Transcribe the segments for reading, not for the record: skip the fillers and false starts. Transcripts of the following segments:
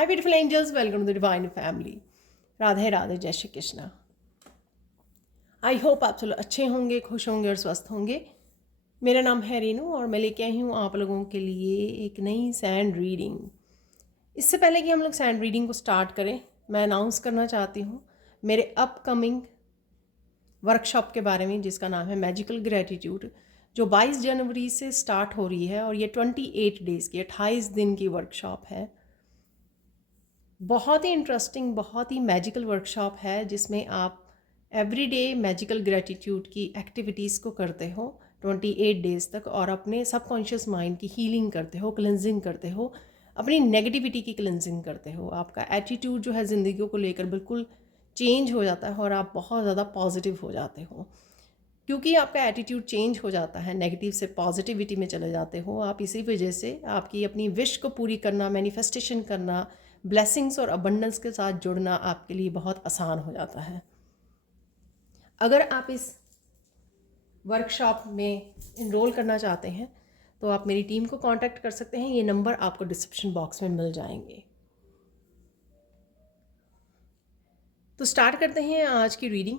Hi beautiful angels, welcome to the divine family. Radhe Radhe, जय Shri Krishna. I hope आप सब अच्छे होंगे, खुश होंगे और स्वस्थ होंगे। मेरा नाम है रीनू और मैं लेके आई हूँ आप लोगों के लिए एक नई सैंड रीडिंग। इससे पहले कि हम लोग सैंड रीडिंग को स्टार्ट करें, मैं अनाउंस करना चाहती हूँ मेरे अपकमिंग वर्कशॉप के बारे में, जिसका नाम है मैजिकल ग्रेटिट्यूड, जो 22 जनवरी से स्टार्ट हो रही है और ये 28 डेज़ की 28 दिन की वर्कशॉप है। बहुत ही इंटरेस्टिंग, बहुत ही मैजिकल वर्कशॉप है जिसमें आप एवरीडे मैजिकल ग्रेटिट्यूड की एक्टिविटीज़ को करते हो 28 डेज़ तक और अपने सबकॉन्शियस माइंड की हीलिंग करते हो, क्लेंजिंग करते हो, अपनी नेगेटिविटी की क्लेंजिंग करते हो। आपका एटीट्यूड जो है ज़िंदगी को लेकर बिल्कुल चेंज हो जाता है और आप बहुत ज़्यादा पॉजिटिव हो जाते हो। क्योंकि आपका एटीट्यूड चेंज हो जाता है, नेगेटिव से पॉजिटिविटी में चले जाते हो आप। इसी वजह से आपकी अपनी विश को पूरी करना, मैनिफेस्टेशन करना, ब्लेसिंग्स और अबंडेंस के साथ जुड़ना आपके लिए बहुत आसान हो जाता है। अगर आप इस वर्कशॉप में इनरोल करना चाहते हैं तो आप मेरी टीम को कांटेक्ट कर सकते हैं। ये नंबर आपको डिस्क्रिप्शन बॉक्स में मिल जाएंगे। तो स्टार्ट करते हैं आज की रीडिंग।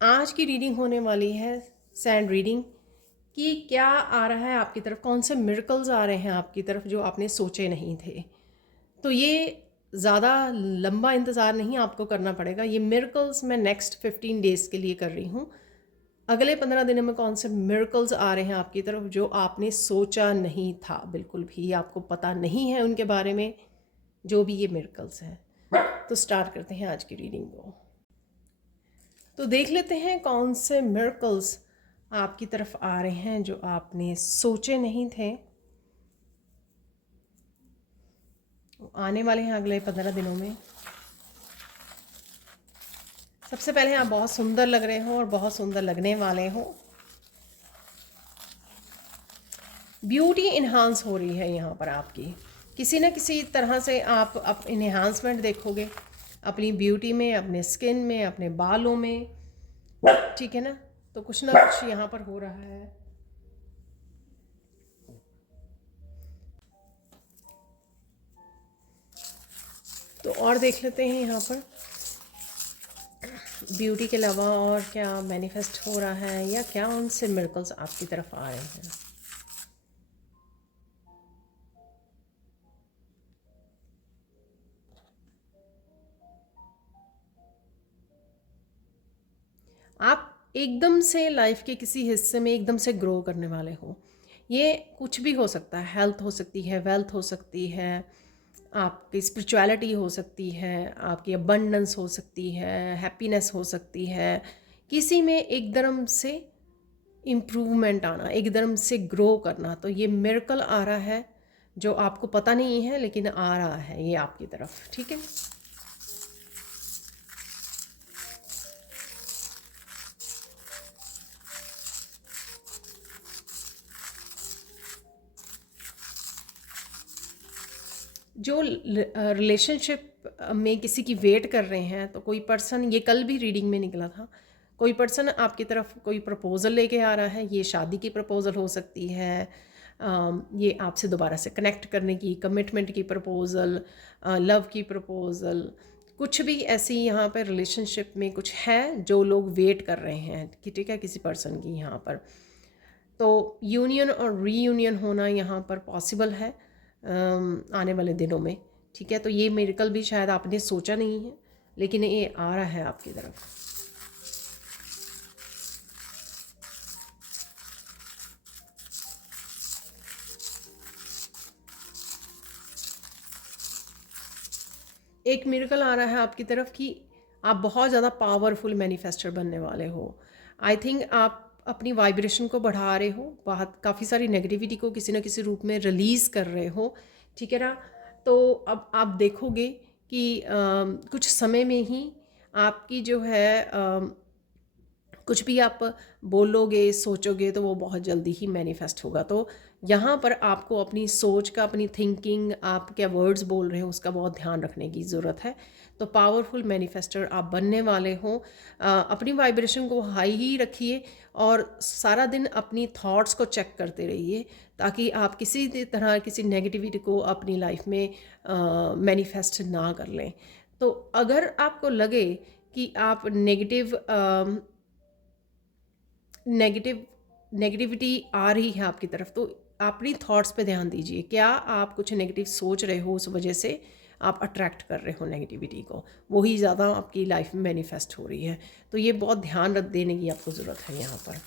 आज की रीडिंग होने वाली है सैंड रीडिंग कि क्या आ रहा है आपकी तरफ, कौन से मिरेकल्स आ रहे हैं आपकी तरफ जो आपने सोचे नहीं थे। तो ये ज़्यादा लंबा इंतज़ार नहीं आपको करना पड़ेगा। ये मिरेकल्स मैं नेक्स्ट 15 डेज़ के लिए कर रही हूँ। अगले 15 दिनों में कौन से मिरेकल्स आ रहे हैं आपकी तरफ जो आपने सोचा नहीं था, बिल्कुल भी आपको पता नहीं है उनके बारे में, जो भी ये मिरेकल्स हैं। तो स्टार्ट करते हैं आज की रीडिंग को। तो देख लेते हैं कौन से मिरेकल्स आपकी तरफ आ रहे हैं जो आपने सोचे नहीं थे, आने वाले हैं अगले 15 दिनों में। सबसे पहले आप बहुत सुंदर लग रहे हो और बहुत सुंदर लगने वाले हो। ब्यूटी इन्हांस हो रही है यहाँ पर आपकी, किसी न किसी तरह से आप इन्हांसमेंट देखोगे अपनी ब्यूटी में, अपने स्किन में, अपने बालों में, ठीक है ना। तो कुछ ना कुछ यहाँ पर हो रहा है। तो और देख लेते हैं यहाँ पर ब्यूटी के अलावा और क्या मैनिफेस्ट हो रहा है या क्या उनसे मिरेकल्स आपकी तरफ आ रहे हैं। आप एकदम से लाइफ के किसी हिस्से में एकदम से ग्रो करने वाले हो। ये कुछ भी हो सकता है, हेल्थ हो सकती है, वेल्थ हो सकती है, आपकी स्पिरिचुअलिटी हो सकती है, आपकी अबंडेंस हो सकती है, हैप्पीनेस हो सकती है। किसी में एकदम से इम्प्रूवमेंट आना, एकदम से ग्रो करना। तो ये मिरेकल आ रहा है जो आपको पता नहीं है लेकिन आ रहा है ये आपकी तरफ, ठीक है। जो रिलेशनशिप में किसी की वेट कर रहे हैं, तो कोई पर्सन, ये कल भी रीडिंग में निकला था, कोई पर्सन आपकी तरफ कोई प्रपोज़ल लेके आ रहा है। ये शादी की प्रपोज़ल हो सकती है, ये आपसे दोबारा से कनेक्ट करने की, कमिटमेंट की प्रपोज़ल, लव की प्रपोज़ल, कुछ भी ऐसी यहाँ पर रिलेशनशिप में कुछ है जो लोग वेट कर रहे हैं कि ठीक है किसी पर्सन की यहाँ पर। तो यूनियन और रीयूनियन होना यहाँ पर पॉसिबल है आने वाले दिनों में, ठीक है। तो ये मिरेकल भी शायद आपने सोचा नहीं है लेकिन ये आ रहा है आपकी तरफ। एक मिरेकल आ रहा है आपकी तरफ कि आप बहुत ज़्यादा पावरफुल मैनिफेस्टर बनने वाले हो। आई थिंक आप अपनी वाइब्रेशन को बढ़ा रहे हो, बहुत काफ़ी सारी नेगेटिविटी को किसी न किसी रूप में रिलीज़ कर रहे हो, ठीक है ना। तो अब आप देखोगे कि कुछ समय में ही आपकी जो है कुछ भी आप बोलोगे, सोचोगे तो वो बहुत जल्दी ही मैनिफेस्ट होगा। तो यहाँ पर आपको अपनी सोच का, अपनी थिंकिंग, आप क्या वर्ड्स बोल रहे हो उसका बहुत ध्यान रखने की ज़रूरत है। तो पावरफुल मैनिफेस्टर आप बनने वाले हो। अपनी वाइब्रेशन को हाई ही रखिए और सारा दिन अपनी थॉट्स को चेक करते रहिए। ताकि आप किसी तरह किसी नेगेटिविटी को अपनी लाइफ में मैनिफेस्ट ना कर लें। तो अगर आपको लगे कि आप नेगेटिव नेगेटिविटी आ रही है आपकी तरफ, तो अपनी थॉट्स पे ध्यान दीजिए। क्या आप कुछ नेगेटिव सोच रहे हो, उस वजह से आप अट्रैक्ट कर रहे हो नेगेटिविटी को, वही ज़्यादा आपकी लाइफ में मैनिफेस्ट हो रही है। तो ये बहुत ध्यान रख देने की आपको ज़रूरत है यहाँ पर।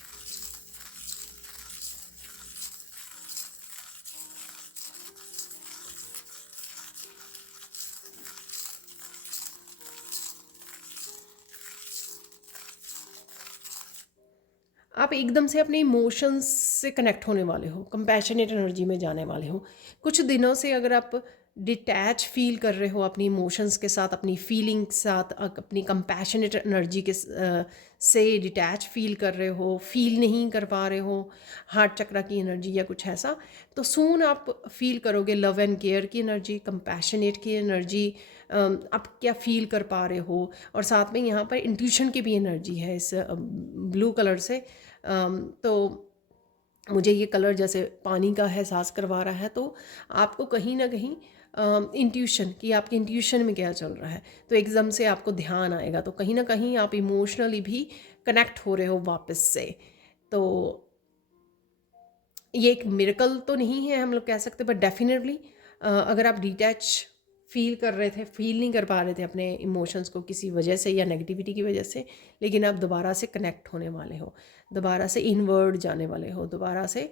आप एकदम से अपने इमोशंस से कनेक्ट होने वाले हो, कंपैशनेट एनर्जी में जाने वाले हो। कुछ दिनों से अगर आप डिटैच फील कर रहे हो अपनी इमोशंस के साथ, अपनी फीलिंग के साथ, अपनी कंपैशनेट एनर्जी से डिटैच फील कर रहे हो, फील नहीं कर पा रहे हो हार्ट चक्रा की एनर्जी या कुछ ऐसा, तो सून आप फील करोगे लव एंड केयर की एनर्जी, कंपैशनेट की एनर्जी। आप क्या फील कर पा रहे हो। और साथ में यहाँ पर इंट्यूशन की भी एनर्जी है इस ब्लू कलर से। तो मुझे ये कलर जैसे पानी का एहसास करवा रहा है, तो आपको कहीं ना कहीं इंट्यूशन कि आपके इंट्यूशन में क्या चल रहा है, तो एकदम से आपको ध्यान आएगा, तो कहीं ना कहीं आप इमोशनली भी कनेक्ट हो रहे हो वापस से। तो ये एक मिरेकल तो नहीं है हम लोग कह सकते, बट डेफिनेटली अगर आप डिटैच फील कर रहे थे, फील नहीं कर पा रहे थे अपने इमोशंस को किसी वजह से या नेगेटिविटी की वजह से, लेकिन आप दोबारा से कनेक्ट होने वाले हो, दोबारा से इनवर्ड जाने वाले हो, दोबारा से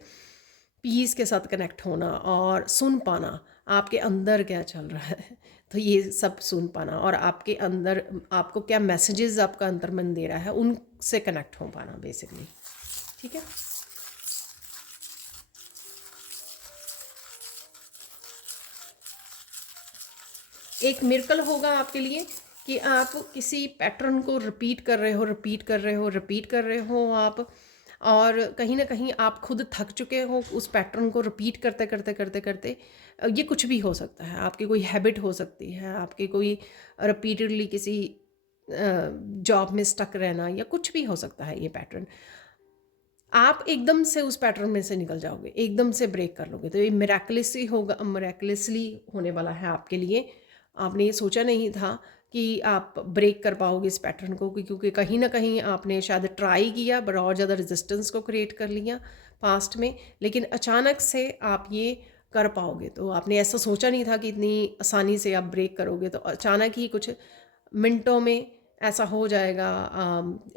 पीस के साथ कनेक्ट होना और सुन पाना आपके अंदर क्या चल रहा है। तो ये सब सुन पाना और आपके अंदर आपको क्या मैसेजेस आपका अंतर्मन दे रहा है, उनसे कनेक्ट हो पाना बेसिकली। ठीक है। एक मिरेकल होगा आपके लिए कि आप किसी पैटर्न को रिपीट कर रहे हो, रिपीट कर रहे हो, रिपीट कर रहे हो आप, और कहीं ना कहीं आप खुद थक चुके हो उस पैटर्न को रिपीट करते करते करते करते। ये कुछ भी हो सकता है, आपकी कोई हैबिट हो सकती है, आपकी कोई रिपीटेडली किसी जॉब में स्टक रहना या कुछ भी हो सकता है ये पैटर्न। आप एकदम से उस पैटर्न में से निकल जाओगे, एकदम से ब्रेक कर लोगे, तो ये मिराकुलसली होगा, मिराकुलसली होने वाला है आपके लिए। आपने ये सोचा नहीं था कि आप ब्रेक कर पाओगे इस पैटर्न को, क्योंकि कहीं ना कहीं आपने शायद ट्राई किया बट और ज़्यादा रेजिस्टेंस को क्रिएट कर लिया पास्ट में, लेकिन अचानक से आप ये कर पाओगे। तो आपने ऐसा सोचा नहीं था कि इतनी आसानी से आप ब्रेक करोगे, तो अचानक ही कुछ मिनटों में ऐसा हो जाएगा,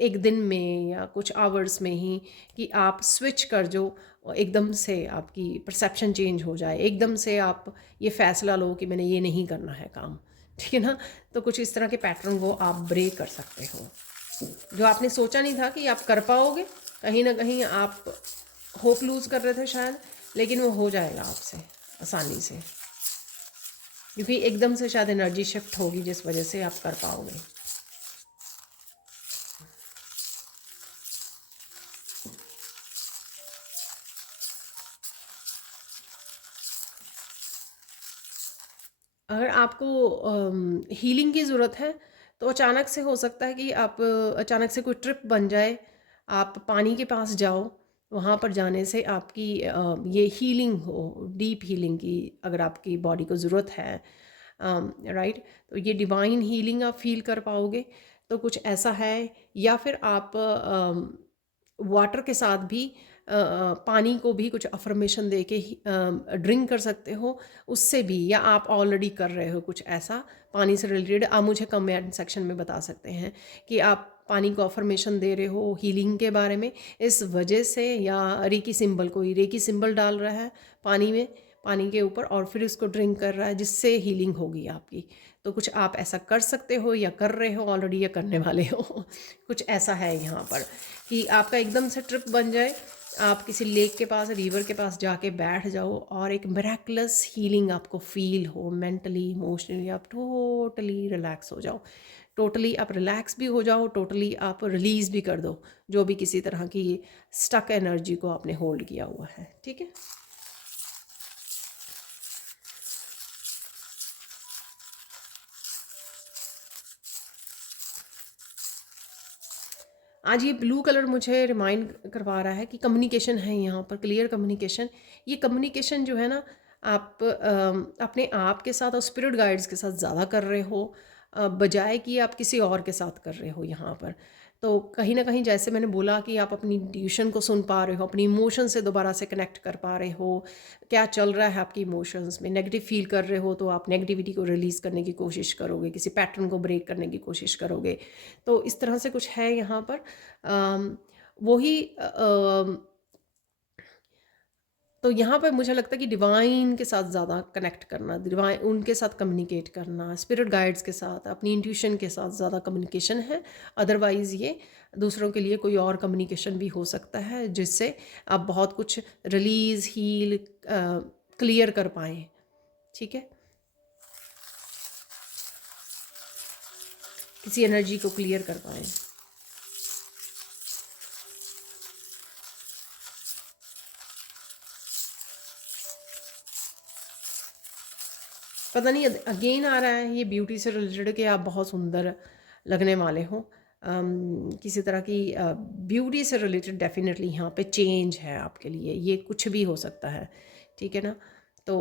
एक दिन में या कुछ आवर्स में ही, कि आप स्विच कर जो एकदम से आपकी परसेप्शन चेंज हो जाए, एकदम से आप ये फैसला लो कि मैंने ये नहीं करना है काम। ठीक है ना। तो कुछ इस तरह के पैटर्न को आप ब्रेक कर सकते हो, जो आपने सोचा नहीं था कि आप कर पाओगे। कहीं ना कहीं आप होप लूज़ कर रहे थे शायद, लेकिन वो हो जाएगा आपसे आसानी से, क्योंकि एकदम से शायद एनर्जी शिफ्ट होगी जिस वजह से आप कर पाओगे। अगर आपको हीलिंग की ज़रूरत है, तो अचानक से हो सकता है कि आप अचानक से कोई ट्रिप बन जाए, आप पानी के पास जाओ, वहाँ पर जाने से आपकी ये हीलिंग हो, डीप हीलिंग की अगर आपकी बॉडी को ज़रूरत है, राइट, तो ये डिवाइन हीलिंग आप फील कर पाओगे। तो कुछ ऐसा है, या फिर आप वाटर के साथ भी पानी को भी कुछ अफर्मेशन दे के ड्रिंक कर सकते हो उससे भी, या आप ऑलरेडी कर रहे हो कुछ ऐसा पानी से रिलेटेड, आप मुझे कमेंट सेक्शन में बता सकते हैं कि आप पानी को अफर्मेशन दे रहे हो हीलिंग के बारे में इस वजह से, या रेकी सिंबल, कोई रेकी सिंबल डाल रहा है पानी में, पानी के ऊपर, और फिर उसको ड्रिंक कर रहा है जिससे हीलिंग होगी आपकी। तो कुछ आप ऐसा कर सकते हो या कर रहे हो ऑलरेडी या करने वाले हो। कुछ ऐसा है यहाँ पर कि आपका एकदम से ट्रिप बन जाए, आप किसी लेक के पास, रिवर के पास जाके बैठ जाओ और एक मिरेकुलस हीलिंग आपको फील हो, मेंटली इमोशनली आप टोटली रिलैक्स हो जाओ, टोटली आप रिलैक्स भी हो जाओ, टोटली आप रिलीज़ भी कर दो जो भी किसी तरह की स्टक एनर्जी को आपने होल्ड किया हुआ है। ठीक है। आज ये ब्लू कलर मुझे रिमाइंड करवा रहा है कि कम्युनिकेशन है यहाँ पर, क्लियर कम्युनिकेशन। ये कम्युनिकेशन जो है ना, आप अपने आप के साथ और स्पिरिट गाइड्स के साथ ज़्यादा कर रहे हो, बजाय कि आप किसी और के साथ कर रहे हो यहाँ पर। तो कहीं ना कहीं जैसे मैंने बोला कि आप अपनी इंट्यूशन को सुन पा रहे हो, अपनी इमोशन से दोबारा से कनेक्ट कर पा रहे हो, क्या चल रहा है आपकी इमोशंस में। नेगेटिव फील कर रहे हो तो आप नेगेटिविटी को रिलीज़ करने की कोशिश करोगे, किसी पैटर्न को ब्रेक करने की कोशिश करोगे। तो इस तरह से कुछ है यहाँ पर। अम, वही तो यहाँ पे मुझे लगता है कि डिवाइन के साथ ज़्यादा कनेक्ट करना, डिवाइन उनके साथ कम्युनिकेट करना, स्पिरिट गाइड्स के साथ, अपनी इंट्यूशन के साथ ज़्यादा कम्युनिकेशन है। अदरवाइज़ ये दूसरों के लिए कोई और कम्युनिकेशन भी हो सकता है जिससे आप बहुत कुछ रिलीज़, हील, क्लियर कर पाएँ। ठीक है, किसी एनर्जी को क्लियर कर पाएँ। पता नहीं अगेन आ रहा है ये ब्यूटी से रिलेटेड कि आप बहुत सुंदर लगने वाले हो। किसी तरह की ब्यूटी से रिलेटेड डेफिनेटली यहाँ पे चेंज है आपके लिए, ये कुछ भी हो सकता है। ठीक है ना, तो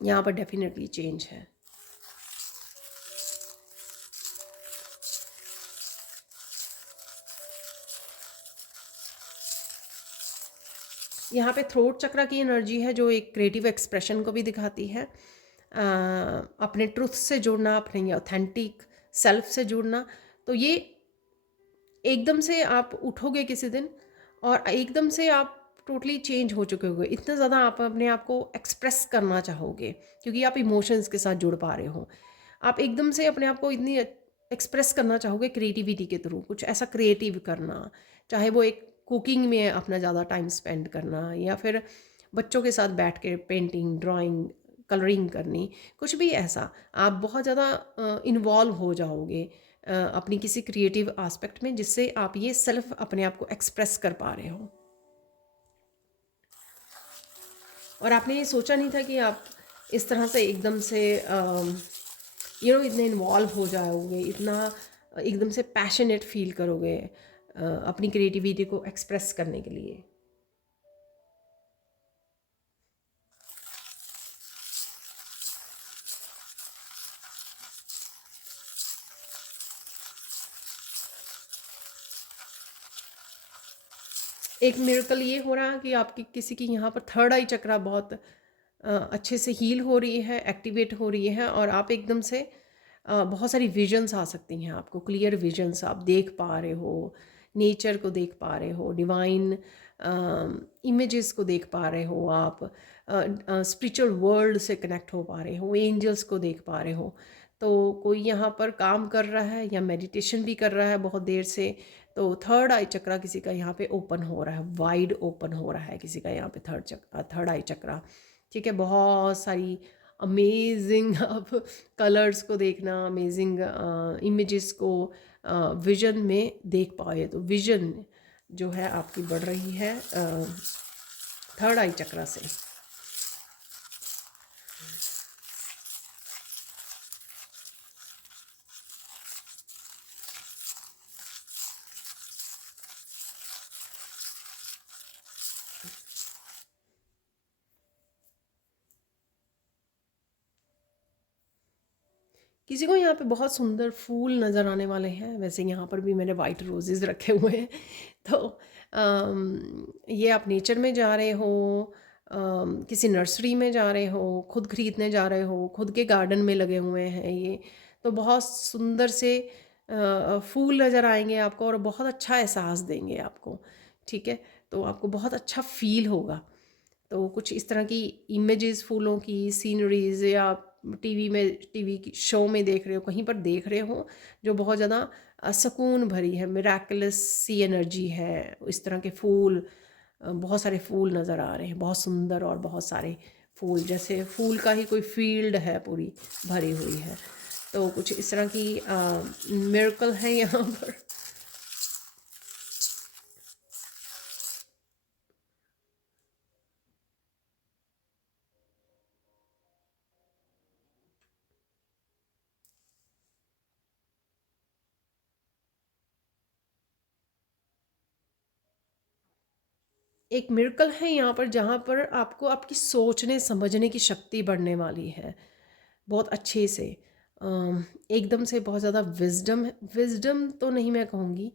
यहाँ पर डेफिनेटली चेंज है। यहाँ पे थ्रोट चक्रा की एनर्जी है जो एक क्रिएटिव एक्सप्रेशन को भी दिखाती है। अपने ट्रुथ से जुड़ना, अपने ऑथेंटिक सेल्फ से जुड़ना। तो ये एकदम से आप उठोगे किसी दिन और एकदम से आप टोटली चेंज हो चुके होगे, इतना ज़्यादा आप अपने आप को एक्सप्रेस करना चाहोगे क्योंकि आप इमोशंस के साथ जुड़ पा रहे हो। आप एकदम से अपने आप को इतनी एक्सप्रेस करना चाहोगे क्रिएटिविटी के थ्रू, कुछ ऐसा क्रिएटिव करना, चाहे वो एक कुकिंग में अपना ज़्यादा टाइम स्पेंड करना या फिर बच्चों के साथ बैठ के पेंटिंग, ड्राइंग, कलरिंग करनी, कुछ भी ऐसा। आप बहुत ज़्यादा इन्वॉल्व हो जाओगे अपनी किसी क्रिएटिव एस्पेक्ट में, जिससे आप ये सेल्फ अपने आप को एक्सप्रेस कर पा रहे हो। और आपने ये सोचा नहीं था कि आप इस तरह से एकदम से इतने इन्वॉल्व हो जाओगे, इतना एकदम से पैशनेट फील करोगे अपनी क्रिएटिविटी को एक्सप्रेस करने के लिए। एक मिरेकल ये हो रहा है कि आपकी किसी की यहाँ पर थर्ड आई चक्रा बहुत अच्छे से हील हो रही है, एक्टिवेट हो रही है, और आप एकदम से बहुत सारी विजन्स आ सकती हैं आपको, क्लियर विजन्स आप देख पा रहे हो, नेचर को देख पा रहे हो, डिवाइन इमेजेस को देख पा रहे हो, आप स्पिरिचुअल वर्ल्ड से कनेक्ट हो पा रहे हो, एंजल्स को देख पा रहे हो। तो कोई यहाँ पर काम कर रहा है या मेडिटेशन भी कर रहा है बहुत देर से, तो थर्ड आई चक्रा किसी का यहाँ पे ओपन हो रहा है, वाइड ओपन हो रहा है किसी का यहाँ पे थर्ड आई चक्रा। ठीक है, बहुत सारी अमेजिंग आप कलर्स को देखना, अमेजिंग इमेजेस को विजन में देख पाए, तो विजन जो है आपकी बढ़ रही है थर्ड आई चक्रा से। किसी को यहाँ पे बहुत सुंदर फूल नज़र आने वाले हैं, वैसे यहाँ पर भी मैंने वाइट रोजेज़ रखे हुए हैं। तो ये आप नेचर में जा रहे हो, किसी नर्सरी में जा रहे हो, खुद खरीदने जा रहे हो, खुद के गार्डन में लगे हुए हैं ये, तो बहुत सुंदर से फूल नज़र आएंगे आपको और बहुत अच्छा एहसास देंगे आपको। ठीक है, तो आपको बहुत अच्छा फील होगा। तो कुछ इस तरह की इमेजेस फूलों की, सीनरीज, या टीवी में, टीवी की शो में देख रहे हो, कहीं पर देख रहे हो, जो बहुत ज़्यादा सुकून भरी है, मिराकुलस सी एनर्जी है। इस तरह के फूल, बहुत सारे फूल नज़र आ रहे हैं, बहुत सुंदर, और बहुत सारे फूल, जैसे फूल का ही कोई फील्ड है पूरी भरी हुई है। तो कुछ इस तरह की मिरेकल है यहाँ पर। एक मिरेकल है यहाँ पर जहाँ पर आपको आपकी सोचने समझने की शक्ति बढ़ने वाली है बहुत अच्छे से। एकदम से बहुत ज़्यादा विज़डम, विज़डम तो नहीं मैं कहूँगी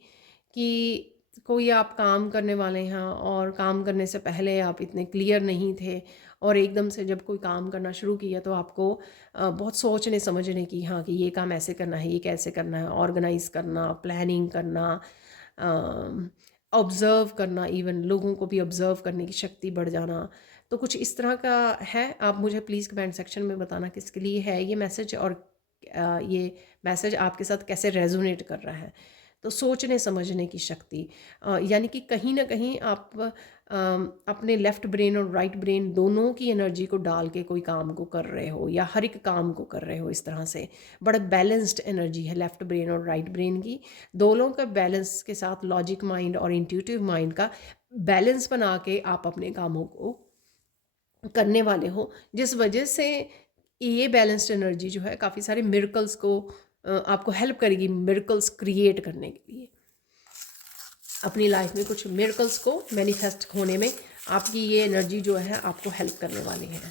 कि कोई आप काम करने वाले हैं और काम करने से पहले आप इतने क्लियर नहीं थे और एकदम से जब कोई काम करना शुरू किया तो आपको बहुत सोचने समझने की, हाँ, कि ये काम ऐसे करना है, ये कैसे करना है, ऑर्गेनाइज करना, प्लानिंग करना, ऑब्ज़र्व करना, इवन लोगों को भी ऑब्ज़र्व करने की शक्ति बढ़ जाना। तो कुछ इस तरह का है। आप मुझे प्लीज़ कमेंट सेक्शन में बताना किसके लिए है ये मैसेज और ये मैसेज आपके साथ कैसे रेजोनेट कर रहा है। तो सोचने समझने की शक्ति, यानी कि कहीं ना कहीं आप अपने लेफ़्ट ब्रेन और राइट ब्रेन दोनों की एनर्जी को डाल के कोई काम को कर रहे हो या हर एक काम को कर रहे हो इस तरह से। बड़ा बैलेंस्ड एनर्जी है लेफ़्ट ब्रेन और राइट ब्रेन की। दोनों का बैलेंस के साथ लॉजिक माइंड और इंट्यूटिव माइंड का बैलेंस बना के आप अपने कामों को करने वाले हो, जिस वजह से ये बैलेंस्ड एनर्जी जो है काफ़ी सारे मिरेकल्स को आपको हेल्प करेगी, मिरेकल्स क्रिएट करने के लिए। अपनी लाइफ में कुछ मिरेकल्स को मैनिफेस्ट होने में आपकी ये एनर्जी जो है आपको हेल्प करने वाली है।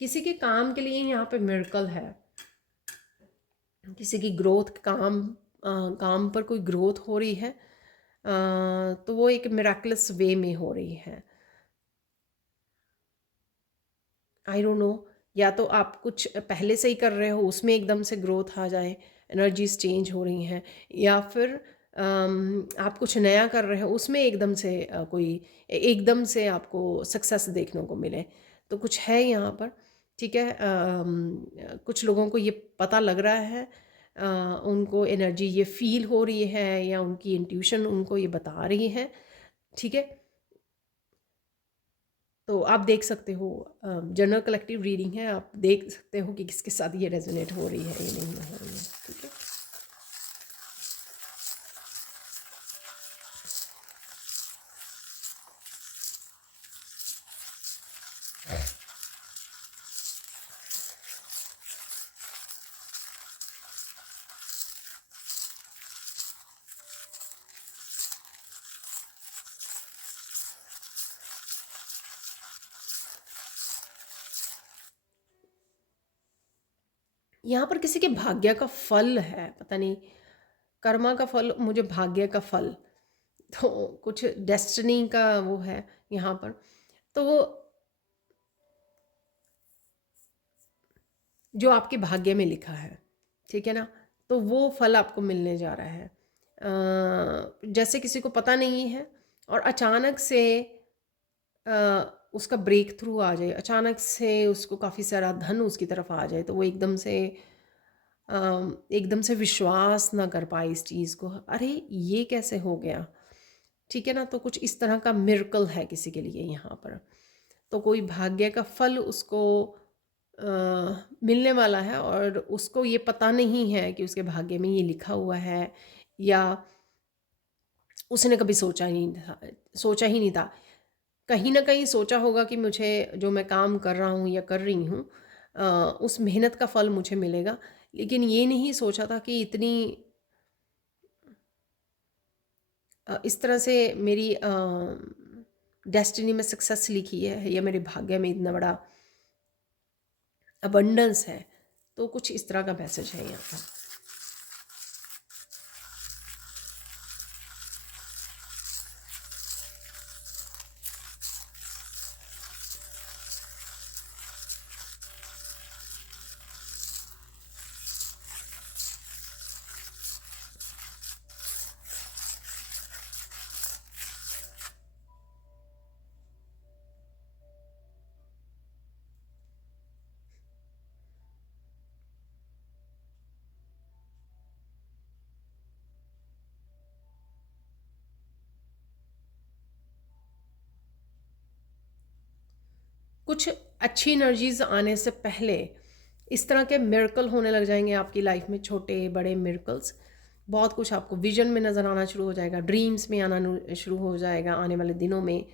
किसी के काम के लिए यहाँ पे मिरेकल है, किसी की ग्रोथ, काम पर कोई ग्रोथ हो रही है, तो वो एक मिराकुलस वे में हो रही है। आई डोंट नो, या तो आप कुछ पहले से ही कर रहे हो उसमें एकदम से ग्रोथ आ जाए, एनर्जीज चेंज हो रही हैं, या फिर आप कुछ नया कर रहे हो उसमें एकदम से कोई एकदम से आपको सक्सेस देखने को मिले। तो कुछ है यहाँ पर, ठीक है। कुछ लोगों को ये पता लग रहा है, उनको एनर्जी ये फील हो रही है या उनकी इंट्यूशन उनको ये बता रही है, ठीक है। तो आप देख सकते हो, जनरल कलेक्टिव रीडिंग है, आप देख सकते हो कि किसके साथ ये रेजोनेट हो रही है, ये नहीं हो रही है, ठीक है। यहाँ पर किसी के भाग्य का फल है, पता नहीं, कर्मा का फल, मुझे भाग्य का फल, तो कुछ डेस्टिनी का वो है यहाँ पर। तो वो जो आपके भाग्य में लिखा है, ठीक है ना, तो वो फल आपको मिलने जा रहा है। जैसे किसी को पता नहीं है और अचानक से उसका ब्रेक थ्रू आ जाए, अचानक से उसको काफ़ी सारा धन उसकी तरफ आ जाए, तो वो एकदम से विश्वास ना कर पाए इस चीज़ को, अरे ये कैसे हो गया, ठीक है ना। तो कुछ इस तरह का मिरेकल है किसी के लिए यहाँ पर। तो कोई भाग्य का फल उसको मिलने वाला है और उसको ये पता नहीं है कि उसके भाग्य में ये लिखा हुआ है, या उसने कभी सोचा ही नहीं था। कहीं ना कहीं सोचा होगा कि मुझे जो मैं काम कर रहा हूँ या कर रही हूँ, उस मेहनत का फल मुझे मिलेगा, लेकिन ये नहीं सोचा था कि इतनी इस तरह से मेरी डेस्टिनी में सक्सेस लिखी है या मेरे भाग्य में इतना बड़ा अबंडेंस है। तो कुछ इस तरह का मैसेज है यहाँ पर। कुछ अच्छी एनर्जीज आने से पहले इस तरह के मिरेकल होने लग जाएंगे आपकी लाइफ में, छोटे बड़े मिरेकल्स। बहुत कुछ आपको विजन में नज़र आना शुरू हो जाएगा, ड्रीम्स में आना शुरू हो जाएगा आने वाले दिनों में।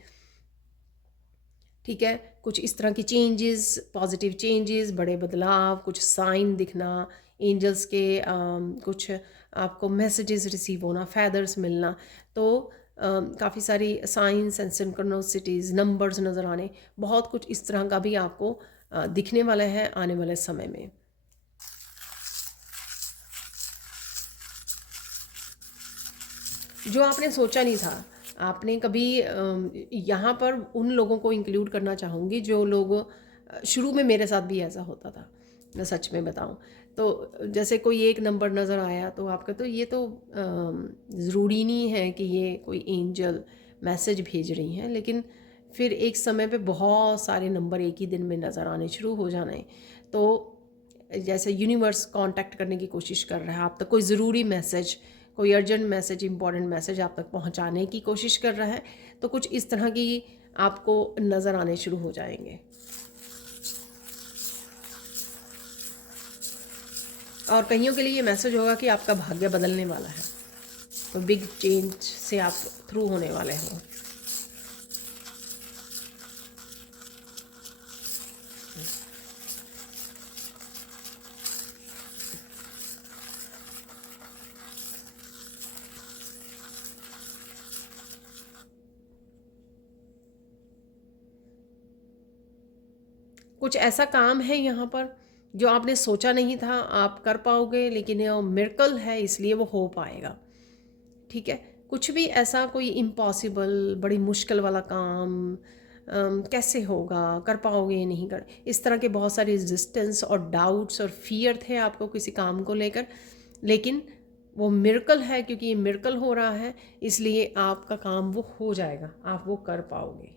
ठीक है। कुछ इस तरह की चेंजेस, पॉजिटिव चेंजेस, बड़े बदलाव, कुछ साइन दिखना, एंजल्स के कुछ आपको मैसेजेस रिसीव होना, फैदर्स मिलना, तो काफ़ी सारी साइंस एंड सिंक्रोनिसिटीज़, नंबर्स नज़र आने, बहुत कुछ इस तरह का भी आपको दिखने वाला है आने वाले समय में। जो आपने सोचा नहीं था, आपने कभी यहाँ पर उन लोगों को इंक्लूड करना चाहूँगी जो लोग शुरू में मेरे साथ भी ऐसा होता था, मैं सच में बताऊँ तो। जैसे कोई एक नंबर नज़र आया तो आपका तो ये तो ज़रूरी नहीं है कि ये कोई एंजल मैसेज भेज रही हैं, लेकिन फिर एक समय पे बहुत सारे नंबर एक ही दिन में नज़र आने शुरू हो जाने, तो जैसे यूनिवर्स कांटेक्ट करने की कोशिश कर रहा है आप तक, कोई ज़रूरी मैसेज, कोई अर्जेंट मैसेज, इंपॉर्टेंट मैसेज आप तक पहुंचाने की कोशिश कर रहा है, तो कुछ इस तरह की आपको नज़र आने शुरू हो जाएंगे। और कईयों के लिए ये मैसेज होगा कि आपका भाग्य बदलने वाला है, तो बिग चेंज से आप थ्रू होने वाले हो। कुछ ऐसा काम है यहाँ पर जो आपने सोचा नहीं था आप कर पाओगे, लेकिन ये मिरेकल है इसलिए वो हो पाएगा। ठीक है। कुछ भी ऐसा कोई इम्पॉसिबल, बड़ी मुश्किल वाला काम कैसे होगा, कर पाओगे नहीं कर, इस तरह के बहुत सारे रेजिस्टेंस और डाउट्स और फियर थे आपको किसी काम को लेकर, लेकिन वो मिरेकल है, क्योंकि ये मिरेकल हो रहा है इसलिए आपका काम वो हो जाएगा, आप वो कर पाओगे।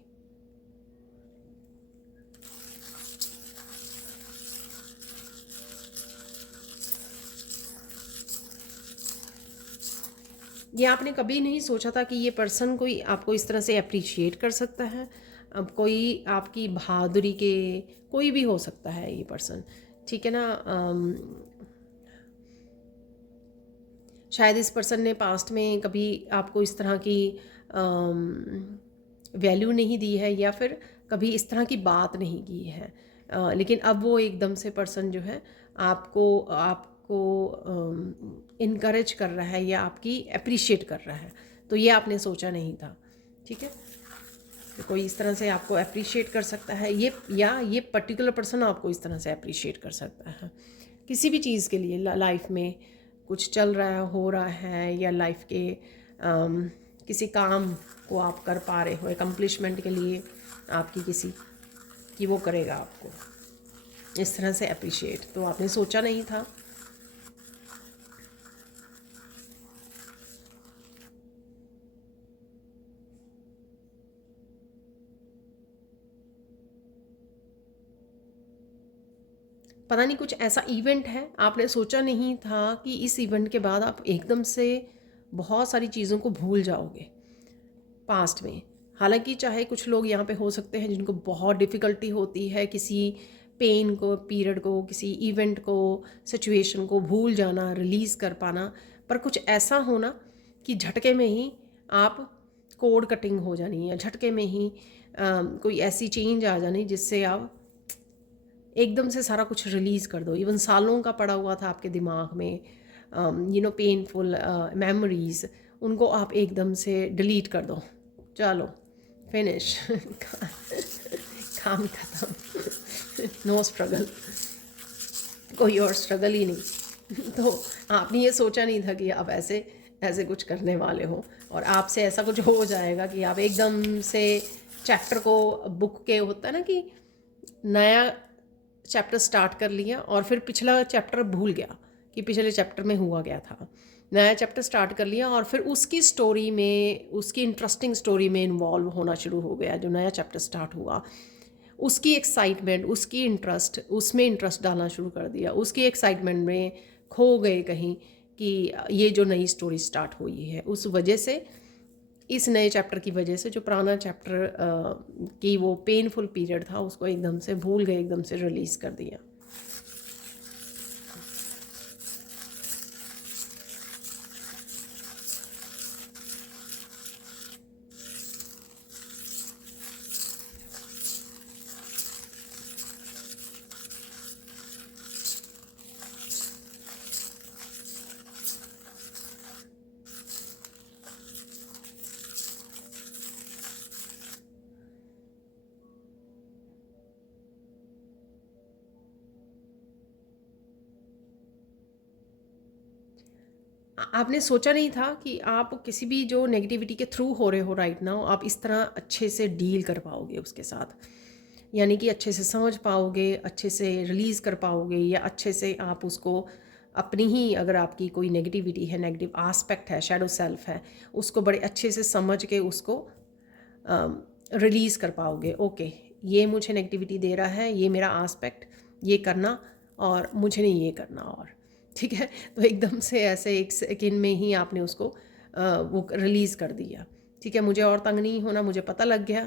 ये आपने कभी नहीं सोचा था कि ये पर्सन कोई आपको इस तरह से अप्रिशिएट कर सकता है। अब कोई आपकी बहादुरी के, कोई भी हो सकता है ये पर्सन, ठीक है ना। शायद इस पर्सन ने पास्ट में कभी आपको इस तरह की वैल्यू नहीं दी है, या फिर कभी इस तरह की बात नहीं की है, लेकिन अब वो एकदम से पर्सन जो है आपको आपको इनकरेज कर रहा है या आपकी अप्रिशिएट कर रहा है, तो ये आपने सोचा नहीं था। ठीक है। तो कोई इस तरह से आपको अप्रिशिएट कर सकता है ये, या ये पर्टिकुलर पर्सन आपको इस तरह से अप्रिशिएट कर सकता है किसी भी चीज़ के लिए। लाइफ में कुछ चल रहा है, हो रहा है, या लाइफ के किसी काम को आप कर पा रहे हो, एकम्प्लिशमेंट के लिए आपकी किसी कि वो करेगा आपको इस तरह से अप्रिशिएट, तो आपने सोचा नहीं था। पता नहीं कुछ ऐसा इवेंट है आपने सोचा नहीं था कि इस इवेंट के बाद आप एकदम से बहुत सारी चीज़ों को भूल जाओगे पास्ट में। हालांकि चाहे कुछ लोग यहाँ पे हो सकते हैं जिनको बहुत डिफ़िकल्टी होती है किसी पेन को, पीरियड को, किसी इवेंट को, सिचुएशन को भूल जाना, रिलीज़ कर पाना, पर कुछ ऐसा होना कि झटके में ही आप कोड कटिंग हो जानी, या झटके में ही कोई ऐसी चेंज आ जानी जिससे आप एकदम से सारा कुछ रिलीज़ कर दो। इवन सालों का पड़ा हुआ था आपके दिमाग में, पेनफुल मेमोरीज, उनको आप एकदम से डिलीट कर दो, चलो फिनिश काम ख़त्म, नो स्ट्रगल, कोई और स्ट्रगल ही नहीं। तो आपने ये सोचा नहीं था कि आप ऐसे ऐसे कुछ करने वाले हो, और आपसे ऐसा कुछ हो जाएगा कि आप एकदम से चैप्टर को, बुक के होता है ना कि नया चैप्टर स्टार्ट कर लिया और फिर पिछला चैप्टर भूल गया कि पिछले चैप्टर में हुआ गया था, नया चैप्टर स्टार्ट कर लिया और फिर उसकी स्टोरी में, उसकी इंटरेस्टिंग स्टोरी में इन्वॉल्व होना शुरू हो गया। जो नया चैप्टर स्टार्ट हुआ उसकी एक्साइटमेंट, उसकी इंटरेस्ट, उसमें इंटरेस्ट डालना शुरू कर दिया, उसकी एक्साइटमेंट में खो गए कहीं कि ये जो नई स्टोरी स्टार्ट हुई है, उस वजह से, इस नए चैप्टर की वजह से जो पुराना चैप्टर की वो पेनफुल पीरियड था उसको एकदम से भूल गए, एकदम से रिलीज़ कर दिया। आपने सोचा नहीं था कि आप किसी भी जो नेगेटिविटी के थ्रू हो रहे हो राइट नाउ, आप इस तरह अच्छे से डील कर पाओगे उसके साथ, यानी कि अच्छे से समझ पाओगे, अच्छे से रिलीज़ कर पाओगे, या अच्छे से आप उसको अपनी ही, अगर आपकी कोई नेगेटिविटी है, नेगेटिव आस्पेक्ट है, शैडो सेल्फ है, उसको बड़े अच्छे से समझ के उसको रिलीज़ कर पाओगे। ओके, ये मुझे नेगेटिविटी दे रहा है, ये मेरा आस्पेक्ट, ये करना, और मुझे नहीं ये करना, और ठीक है। तो एकदम से ऐसे एक सेकेंड में ही आपने उसको वो रिलीज़ कर दिया। ठीक है, मुझे और तंग नहीं होना, मुझे पता लग गया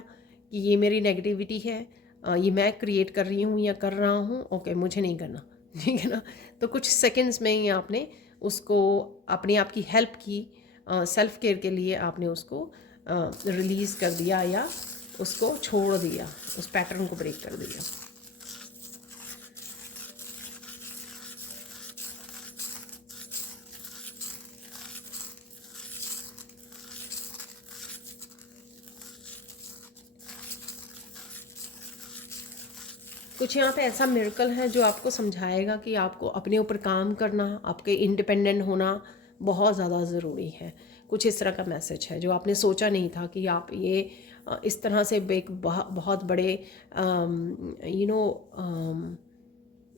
कि ये मेरी नेगेटिविटी है, ये मैं क्रिएट कर रही हूँ या कर रहा हूँ, ओके मुझे नहीं करना। ठीक है ना। तो कुछ सेकंड्स में ही आपने उसको अपने आप की हेल्प की, सेल्फ केयर के लिए आपने उसको रिलीज़ कर दिया, या उसको छोड़ दिया, उस पैटर्न को ब्रेक कर दिया। कुछ यहाँ पे ऐसा मिरेकल है जो आपको समझाएगा कि आपको अपने ऊपर काम करना, आपके इंडिपेंडेंट होना बहुत ज़्यादा ज़रूरी है। कुछ इस तरह का मैसेज है जो आपने सोचा नहीं था कि आप ये इस तरह से एक बहुत बड़े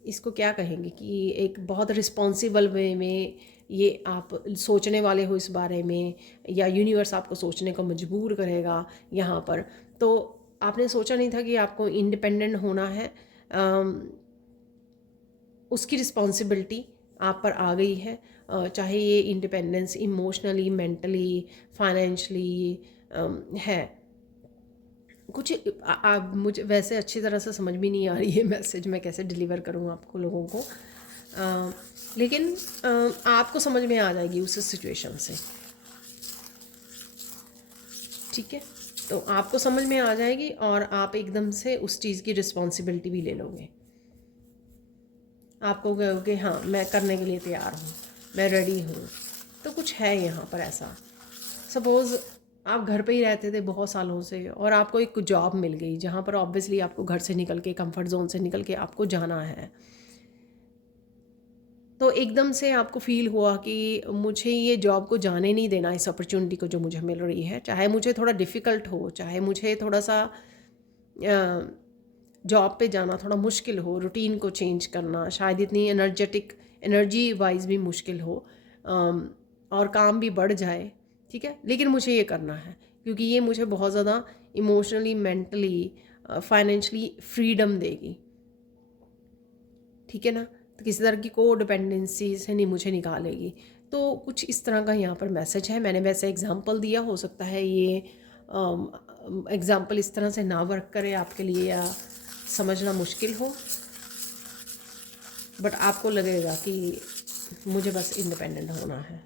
इसको क्या कहेंगे कि एक बहुत रिस्पॉन्सिबल वे में ये आप सोचने वाले हो इस बारे में, या यूनिवर्स आपको सोचने को मजबूर करेगा यहाँ पर। तो आपने सोचा नहीं था कि आपको इंडिपेंडेंट होना है, उसकी रिस्पॉन्सिबिलिटी आप पर आ गई है। चाहे ये इंडिपेंडेंस इमोशनली, मेंटली, फाइनेंशली है। कुछ मुझे वैसे अच्छी तरह से समझ भी नहीं आ रही है मैसेज, मैं कैसे डिलीवर करूँ आपको लोगों को, लेकिन आपको समझ में आ जाएगी उस सिचुएशन से। ठीक है, तो आपको समझ में आ जाएगी और आप एकदम से उस चीज़ की रिस्पॉन्सिबिलिटी भी ले लोगे। आपको कहोगे हाँ मैं करने के लिए तैयार हूँ, मैं रेडी हूँ। तो कुछ है यहाँ पर ऐसा, सपोज़ आप घर पे ही रहते थे बहुत सालों से और आपको एक जॉब मिल गई जहाँ पर ऑब्वियसली आपको घर से निकल के, कंफर्ट जोन से निकल के आपको जाना है। तो एकदम से आपको फ़ील हुआ कि मुझे ये जॉब को जाने नहीं देना, इस अपॉर्चुनिटी को जो मुझे मिल रही है, चाहे मुझे थोड़ा डिफ़िकल्ट हो, चाहे मुझे थोड़ा सा जॉब पे जाना थोड़ा मुश्किल हो, रूटीन को चेंज करना शायद इतनी एनर्जी वाइज भी मुश्किल हो, और काम भी बढ़ जाए। ठीक है, लेकिन मुझे ये करना है क्योंकि ये मुझे बहुत ज़्यादा इमोशनली, मेंटली, फाइनेंशली फ्रीडम देगी। ठीक है ना, तो किसी तरह की को डिपेंडेंसी से नहीं मुझे निकालेगी। तो कुछ इस तरह का यहाँ पर मैसेज है। मैंने वैसे एग्जांपल दिया, हो सकता है ये एग्जांपल इस तरह से ना वर्क करे आपके लिए, या समझना मुश्किल हो, बट आपको लगेगा कि मुझे बस इंडिपेंडेंट होना है।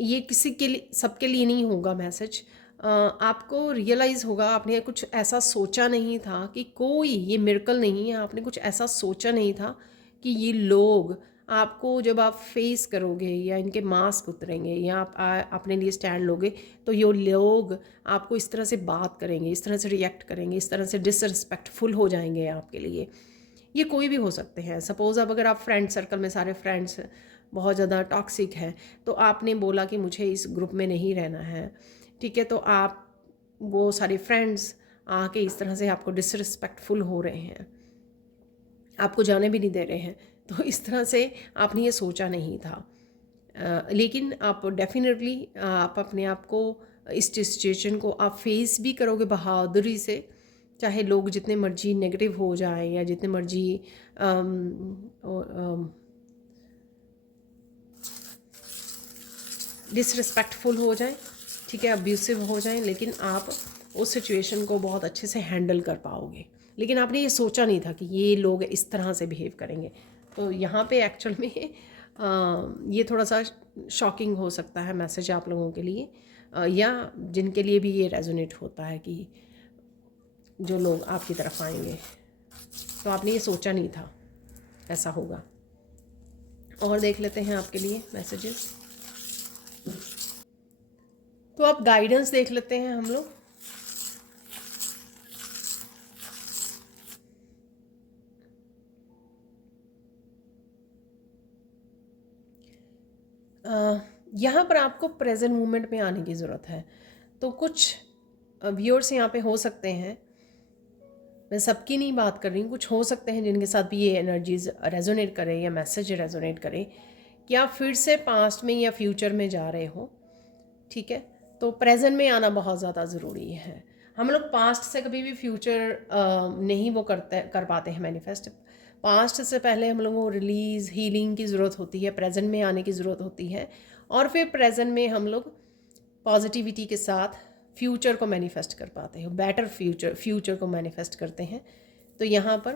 ये किसी के लिए, सबके लिए नहीं होगा मैसेज। आपको रियलाइज़ होगा आपने कुछ ऐसा सोचा नहीं था कि कोई, ये मिरेकल नहीं है, आपने कुछ ऐसा सोचा नहीं था कि ये लोग आपको, जब आप फेस करोगे या इनके मास्क उतरेंगे या आप अपने लिए स्टैंड लोगे, तो ये लोग आपको इस तरह से बात करेंगे, इस तरह से रिएक्ट करेंगे, इस तरह से डिसरिस्पेक्टफुल हो जाएंगे आपके लिए। ये कोई भी हो सकते हैं। सपोज़ अब अगर आप फ्रेंड सर्कल में सारे फ्रेंड्स बहुत ज़्यादा टॉक्सिक हैं, तो आपने बोला कि मुझे इस ग्रुप में नहीं रहना है। ठीक है, तो आप, वो सारे फ्रेंड्स आके इस तरह से आपको डिसरिस्पेक्टफुल हो रहे हैं, आपको जाने भी नहीं दे रहे हैं, तो इस तरह से आपने ये सोचा नहीं था। लेकिन आप डेफिनेटली आप अपने आप को, इस सिचुएशन को आप फेस भी करोगे बहादुरी से, चाहे लोग जितने मर्जी नेगेटिव हो जाए या जितने मर्जी डिसरिस्पेक्टफुल हो जाए, ठीक है, अब्यूसिव हो जाए, लेकिन आप उस सिचुएशन को बहुत अच्छे से हैंडल कर पाओगे। लेकिन आपने ये सोचा नहीं था कि ये लोग इस तरह से बिहेव करेंगे। तो यहाँ पे एक्चुअल में ये थोड़ा सा शॉकिंग हो सकता है मैसेज आप लोगों के लिए, या जिनके लिए भी ये रेजोनेट होता है कि जो लोग आपकी तरफ आएंगे। तो आपने ये सोचा नहीं था ऐसा होगा। और देख लेते हैं आपके लिए मैसेजेस। तो आप गाइडेंस देख लेते हैं हम लोग। यहाँ पर आपको प्रेजेंट मोमेंट में आने की ज़रूरत है। तो कुछ व्यूअर्स यहाँ पे हो सकते हैं, मैं सबकी नहीं बात कर रही हूँ, कुछ हो सकते हैं जिनके साथ भी ये एनर्जीज रेजोनेट करे या मैसेज रेजोनेट करे कि आप फिर से पास्ट में या फ्यूचर में जा रहे हो। ठीक है, तो प्रेजेंट में आना बहुत ज़्यादा ज़रूरी है। हम लोग पास्ट से कभी भी फ्यूचर नहीं वो कर पाते हैं मैनिफेस्ट। पास्ट से पहले हम लोगों को रिलीज़ हीलिंग की ज़रूरत होती है, प्रेजेंट में आने की ज़रूरत होती है, और फिर प्रेजेंट में हम लोग पॉजिटिविटी के साथ फ्यूचर को मैनिफेस्ट कर पाते हैं, बेटर फ्यूचर को मैनिफेस्ट करते हैं। तो यहाँ पर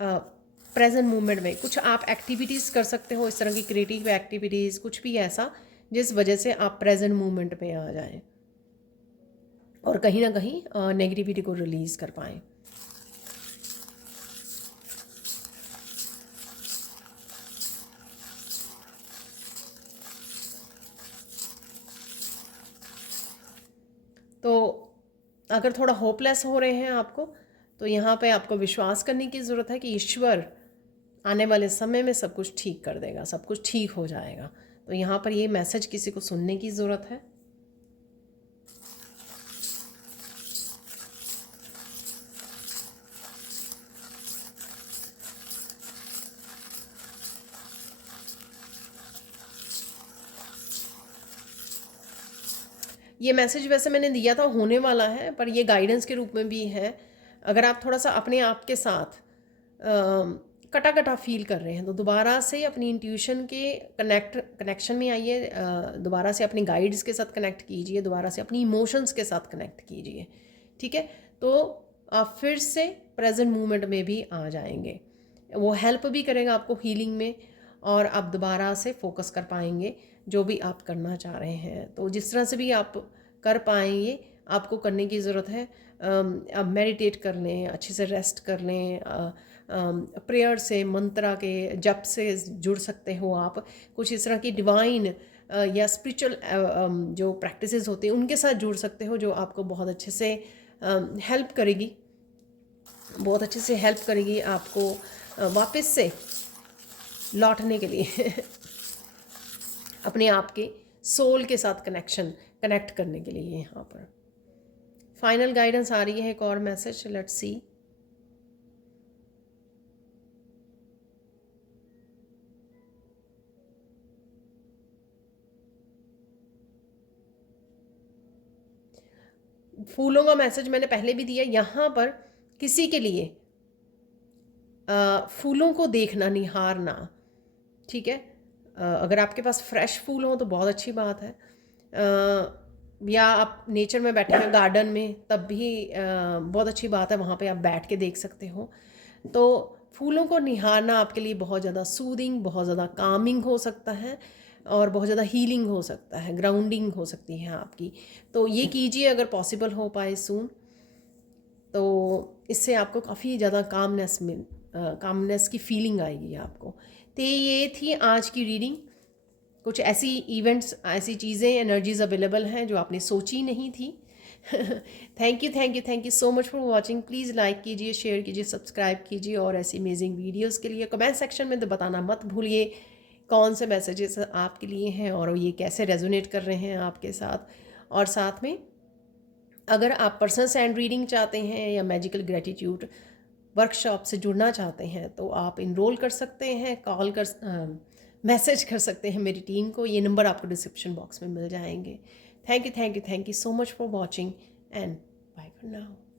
प्रेजेंट मोमेंट में कुछ आप एक्टिविटीज़ कर सकते हो, इस तरह की क्रिएटिव एक्टिविटीज़, कुछ भी ऐसा जिस वजह से आप प्रेजेंट मोमेंट में आ जाएं और कहीं ना कहीं नेगेटिविटी को रिलीज़ कर पाएँ। तो अगर थोड़ा होपलेस हो रहे हैं आपको, तो यहाँ पे आपको विश्वास करने की ज़रूरत है कि ईश्वर आने वाले समय में सब कुछ ठीक कर देगा, सब कुछ ठीक हो जाएगा। तो यहाँ पर ये मैसेज किसी को सुनने की ज़रूरत है। ये मैसेज वैसे मैंने दिया था होने वाला है, पर ये गाइडेंस के रूप में भी है। अगर आप थोड़ा सा अपने आप के साथ कटा कटा फील कर रहे हैं तो दोबारा से अपनी इंट्यूशन के कनेक्शन में आइए, दोबारा से अपनी गाइड्स के साथ कनेक्ट कीजिए, दोबारा से अपनी इमोशंस के साथ कनेक्ट कीजिए। ठीक है, तो आप फिर से प्रेजेंट मोमेंट में भी आ जाएंगे। वो हेल्प भी करेगा आपको हीलिंग में, और आप दोबारा से फोकस कर पाएंगे जो भी आप करना चाह रहे हैं। तो जिस तरह से भी आप कर पाएंगे, आपको करने की ज़रूरत है। आप मेडिटेट कर लें, अच्छे से रेस्ट कर लें, प्रेयर से, मंत्रा के जप से जुड़ सकते हो आप। कुछ इस तरह की डिवाइन या स्पिरिचुअल जो प्रैक्टिसेस होती हैं उनके साथ जुड़ सकते हो, जो आपको बहुत अच्छे से हेल्प करेगी, बहुत अच्छे से हेल्प करेगी आपको वापस से लौटने के लिए अपने आप के सोल के साथ कनेक्ट करने के लिए। यहाँ पर फाइनल गाइडेंस आ रही है, एक और मैसेज, लेट्स सी। फूलों का मैसेज मैंने पहले भी दिया। यहाँ पर किसी के लिए फूलों को देखना, निहारना। ठीक है, अगर आपके पास फ्रेश फूल हो तो बहुत अच्छी बात है, या आप नेचर में बैठे हैं गार्डन में तब भी बहुत अच्छी बात है, वहाँ पे आप बैठ के देख सकते हो। तो फूलों को निहारना आपके लिए बहुत ज़्यादा सूदिंग, बहुत ज़्यादा कामिंग हो सकता है, और बहुत ज़्यादा हीलिंग हो सकता है, ग्राउंडिंग हो सकती है आपकी। तो ये कीजिए अगर पॉसिबल हो पाए सून, तो इससे आपको काफ़ी ज़्यादा कामनेस की फीलिंग आएगी आपको। तो ये थी आज की रीडिंग। कुछ ऐसी इवेंट्स, ऐसी चीज़ें, एनर्जीज अवेलेबल हैं जो आपने सोची नहीं थी। Thank you so much for watching. Please like कीजिए, शेयर कीजिए, सब्सक्राइब कीजिए, और ऐसी अमेजिंग वीडियोस के लिए कमेंट सेक्शन में तो बताना मत भूलिए कौन से मैसेजेस आपके लिए हैं और ये कैसे रेजोनेट कर रहे हैं आपके साथ। और साथ में अगर आप पर्सनल सैंड रीडिंग चाहते हैं या मैजिकल ग्रेटिट्यूड वर्कशॉप से जुड़ना चाहते हैं तो आप इनरोल कर सकते हैं, मैसेज कर सकते हैं मेरी टीम को। ये नंबर आपको डिस्क्रिप्शन बॉक्स में मिल जाएंगे। Thank you so much for watching and bye for now.